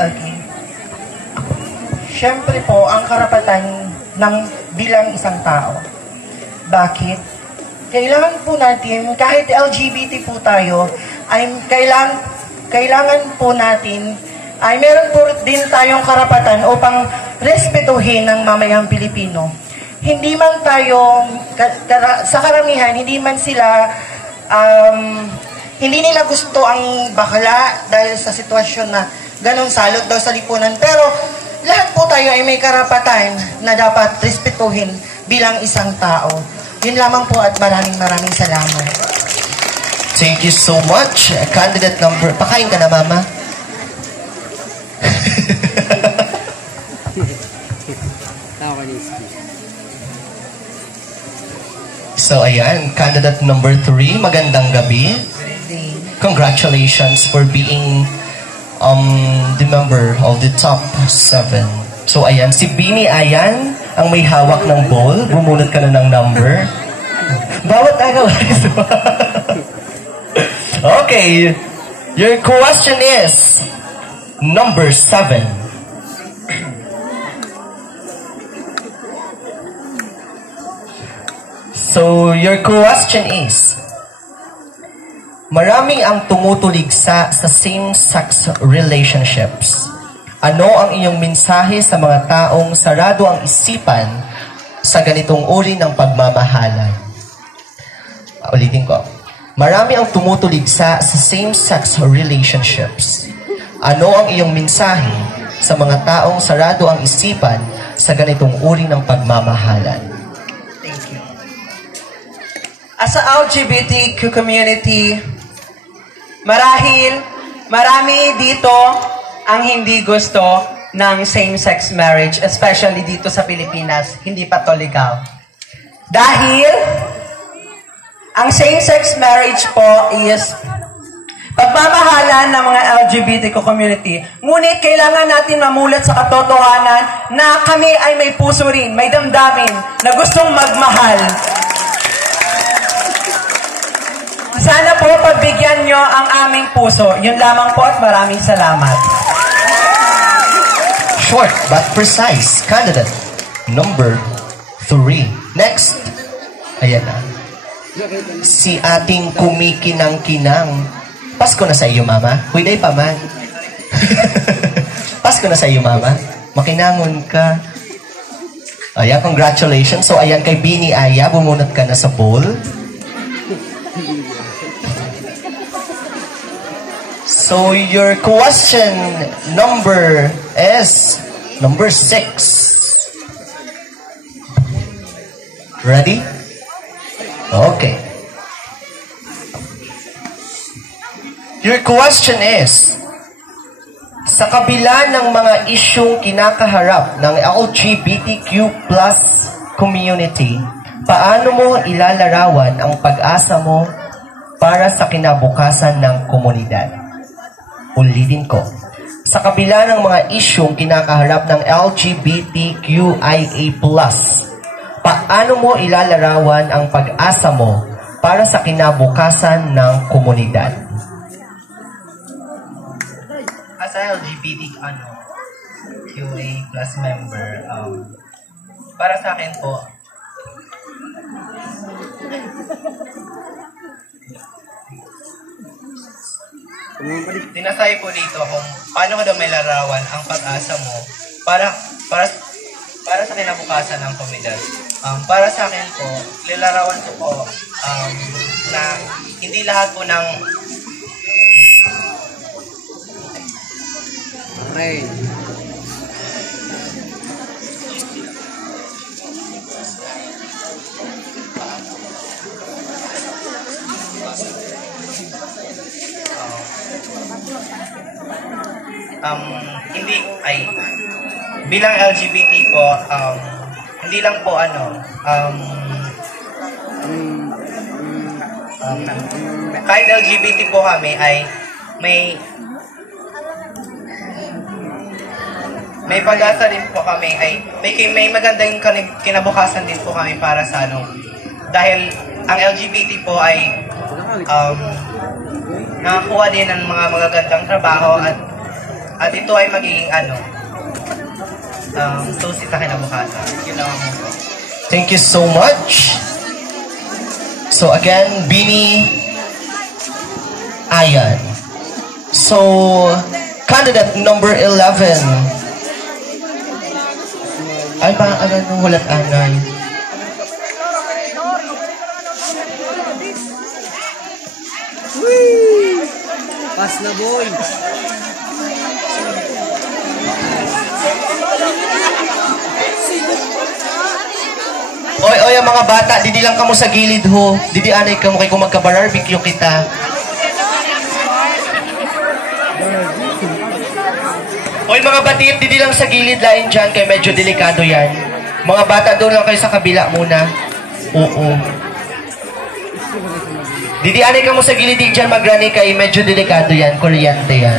Okay. Siyempre po, ang karapatan ng bilang isang tao. Bakit? Kailangan po natin, kahit LGBT po tayo, ay kailangan po natin, ay meron po din tayong karapatan upang respetuhin ng mamayang Pilipino. Hindi man tayo, sa karamihan, hindi man sila, hindi nila gusto ang bakla dahil sa sitwasyon na ganong salot daw sa lipunan. Pero lahat po tayo ay may karapatan na dapat respetuhin bilang isang tao. Yun lamang po at maraming salamat. Thank you so much. Candidate number... Pakain ka na, Mama. So, ayan. Candidate number 3. Magandang gabi. Congratulations for being the member of the top 7. So, ayan. Si Bini Ayan ang may hawak ng ball. Bumunot ka na ng number. Bawat araw. Okay. Your question is number 7. So, your question is, marami ang tumutuligsa sa same-sex relationships. Ano ang iyong mensahe sa mga taong sarado ang isipan sa ganitong uri ng pagmamahalan? Ulitin ko. Marami ang tumutuligsa sa same-sex relationships. Ano ang iyong mensahe sa mga taong sarado ang isipan sa ganitong uri ng pagmamahalan? Thank you. As a LGBTQ community, marami dito ang hindi gusto ng same-sex marriage, especially dito sa Pilipinas, hindi pa to legal. Dahil ang same-sex marriage po is pagmamahalan ng mga LGBTQ community. Ngunit kailangan natin mamulat sa katotohanan na kami ay may puso rin, may damdamin na gustong magmahal. Sana po pagbigyan nyo ang aming puso. Yun lamang po at maraming salamat. Short but precise. Candidate number 3. Next. Ayan na. Si ating kumikinang-kinang. Pasko na sa iyo, Mama. Huwag pa man. Pasko na sa iyo, Mama. Makinangon ka. Ayan, congratulations. So, ayan kay Bini Aya, bumunot ka na sa bowl. So, your question number is number 6. Ready? Okay. Your question is, sa kabila ng mga isyung kinakaharap ng LGBTQ+ community, paano mo ilalarawan ang pag-asa mo para sa kinabukasan ng komunidad? Ulitin ko. Sa kabila ng mga isyung kinakaharap ng LGBTQIA+, paano mo ilalarawan ang pag-asa mo para sa kinabukasan ng komunidad? As a LGBTQA+ member, para sa akin po, tinasay po dito kung paano ko daw may larawan ang pag-asa mo para sa kinabukasan ng komunidad. Para sa akin po, lilarawan ko po na hindi lahat po ng hindi ay bilang LGBT po, hindi lang po kahit LGBT po kami ay may pag-asa din po kami, ay may magandang kinabukasan din po kami para sa dahil ang LGBT po ay nakakuha din ng mga magagandang trabaho at ito ay magiging susi sa kinabukasan. Yun lang ang po. Thank you so much. So again, Bini, Ayan. So, candidate number 11. Ay, ano nung hulat anay? Pas na boy. Oy, ang mga bata, didi lang kamo sa gilid ho. Didi anay kamo kay kung magka-barbecue kita. Oy, mga batit, didi lang sa gilid lain dyan, kay medyo delikado yan. Mga bata, doon lang kayo sa kabila muna. Oo. Didi anay kamo sa gilid din dyan, magrani kay medyo delikado yan, kuryente yan.